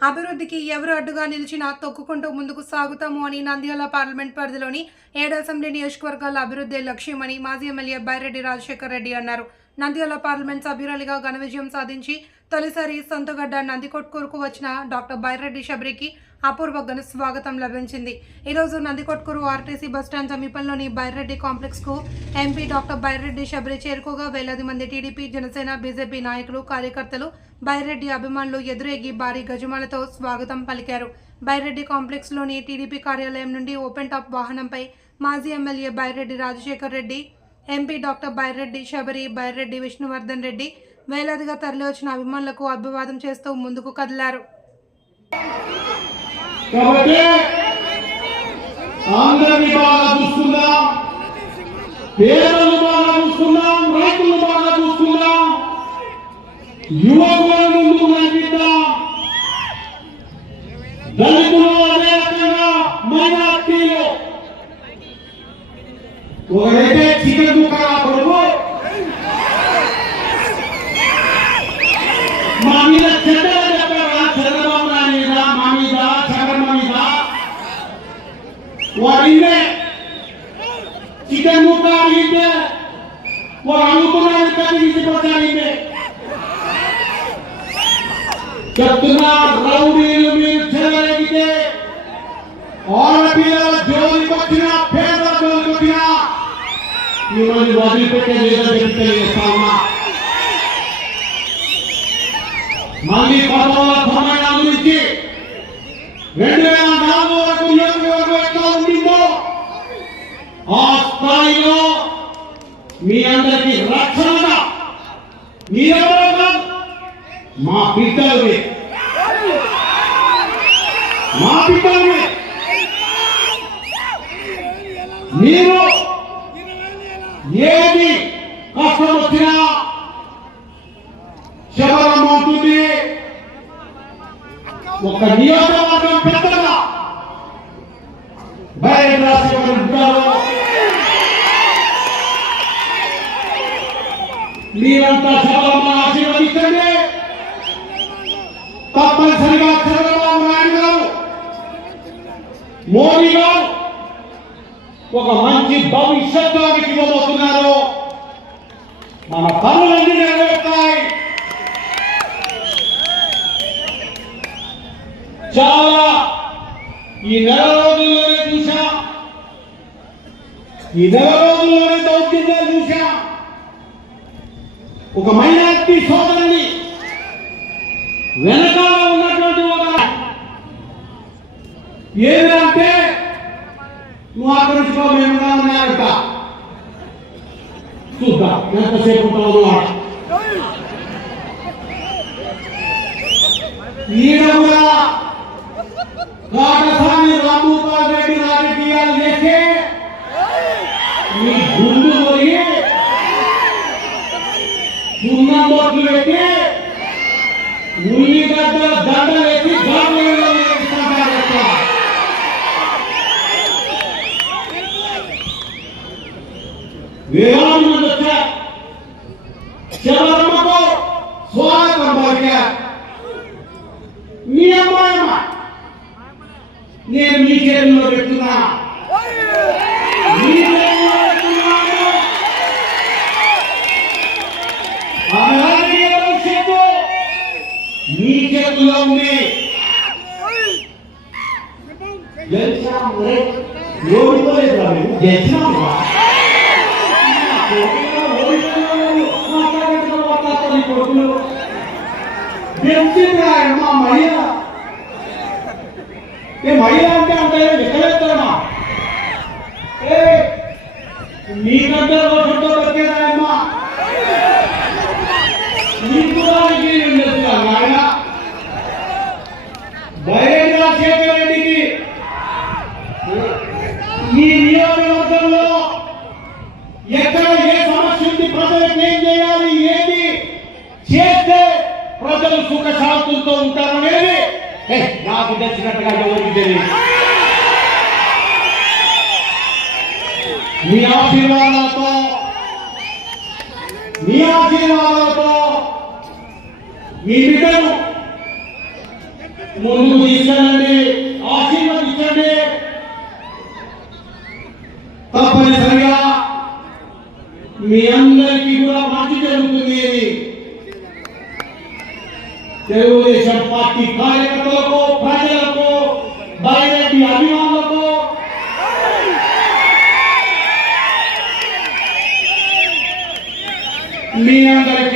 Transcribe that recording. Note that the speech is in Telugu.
అభివృద్ధికి ఎవరు అడ్డుగా నిలిచినా తొక్కుకుంటూ ముందుకు సాగుతాము అని నంద్యాల పార్లమెంట్ పరిధిలోని ఏడు అసెంబ్లీ నియోజకవర్గాల అభివృద్ధి లక్ష్యమని మాజీ ఎమ్మెల్యే బైరెడ్డి రాజశేఖర్ రెడ్డి అన్నారు. నంద్యాల పార్లమెంట్ సభ్యురాలిగా ఘన విజయం సాధించి తొలిసారి సొంతగడ్డ నందికొట్కూరుకు వచ్చిన డాక్టర్ బైరెడ్డి శబరికి అపూర్వ ఘన స్వాగతం లభించింది. ఈరోజు నందికొట్కూరు ఆర్టీసీ బస్టాండ్ సమీపంలోని బైరెడ్డి కాంప్లెక్స్కు ఎంపీ డాక్టర్ బైరెడ్డి శబరి చేరుకోగా వేలాది మంది టీడీపీ జనసేన బీజేపీ నాయకులు కార్యకర్తలు బైరెడ్డి అభిమానులు ఎదురేగి భారీ గజమాలతో స్వాగతం పలికారు. బైరెడ్డి కాంప్లెక్స్లోని టీడీపీ కార్యాలయం నుండి ఓపెన్ టాప్ వాహనంపై మాజీ MLA Byreddy Rajasekhar Reddy MP doctor Byreddy Shabari Byreddy Vishnuvardhan Reddy వేలాదిగా తరలివచ్చిన అభిమానులకు అభివాదం చేస్తూ ముందుకు కదిలారు. దళితులు అదే రకంగా మైనార్టీలు. చికెన్ ముక్కగా కొడుకు మా మీద చెడ్డగా చెప్పారా చంద్రబాబు నాయుడు మీద మా మీద చంద్రబాబు మీద వారిందే చికెన్ ముక్క అడిగితే వారు అమ్ముకున్నారు కానీ తీసుకొచ్చారిందే చెప్తున్నా రౌడీలు మీరు చెల్లగితే ఆడపిల్లల మిమ్మల్ని వదిలిపెట్టే లేదని తెలియజేస్తా ఉన్నా మళ్ళీ పదవుల సమయం నుంచి రెండు వేల నాలుగు వరకు నియోజకవర్గం ఎట్లా ఉండిందో ఆ స్థాయిలో మీ అందరికి రక్షణగా మీరెవరో మా బిడ్డలు మా బిడ్డలు మీరు ఏమి కష్టం వచ్చినా శబరం అవుతుంది. ఒక నియోజకవర్గం పెద్దగా బయట రాసేవారు ఉంటారు. మీరంతా శబరమ్మ ఆశీర్వదించండి. తప్పనిసరిగా చంద్రబాబు నాయుడు గారు మోడీ గారు ఒక మంచి భవిష్యత్తు ఆమెకి ఇవ్వబోతున్నారు. మన పనులన్నీ నెరవేరుతాయి. చాలా ఈ నెల రోజుల్లోనే చూసా ఈ నెల రోజుల్లోనే దౌర్జన్యాలు చూసా ఒక మైనార్టీ సోదరుని వెనకాల ఉన్నటువంటి ఒక ఏదంటే నువ్వు ఆకరించుకో మేము ఉన్నాయంట చూద్దాం ఎంతసేపు ఉంటావు అన్నమాట ఈయన కూడా కాటసాని రామగోపాల్ రెడ్డి రాజకీయాలు చేస్తే మీ గుండు పోయి సున్నం బొట్లు పెట్టి ఉల్లిగడ్డల దండ వేలాది మంది వచ్చారు శబరమ్మకు స్వాగతం పలికారు మీ అమ్మాయమ్మ నేను మీ చేతుల్లో పెడుతున్నా మీ చేతుల్లో పెడుతున్నాను ఆమె రాజకీయ భవిష్యత్తు మీ చేతుల్లో ఉంది గెలిచాం రే. మా మహిళ ఏ మహిళ అంటే అంటే ఎక్కడెత్తామా ఏ మీ రోజుతో బతికేదాయమ్మా నీకు రాజకీయ ఉండదు ఆయన బయట రెడ్డికి నియోజకవర్గంలో ఎక్కడ ప్రజలకు ఏం చేయాలి? ఏది చేస్తే ప్రజలు సుఖ శాంతులతో ఉంటారనేది నాకు తెచ్చినట్టుగా ఎవరికి తెలియదు. మీ ఆశీర్వాదాలతో మీ ఆశీర్వాదాలతో మీ బిడ్డను ముందుకు తీసుకెళ్ళండి ఆశీర్వదించండి తప్పనిసరిగా మీ అందరికీ కూడా మంచి జరుగుతుంది అని తెలుగుదేశం పార్టీ కార్యకర్తలకు ప్రజలకు బైరెడ్డి అభిమానులకు మీ అందరికీ కూడా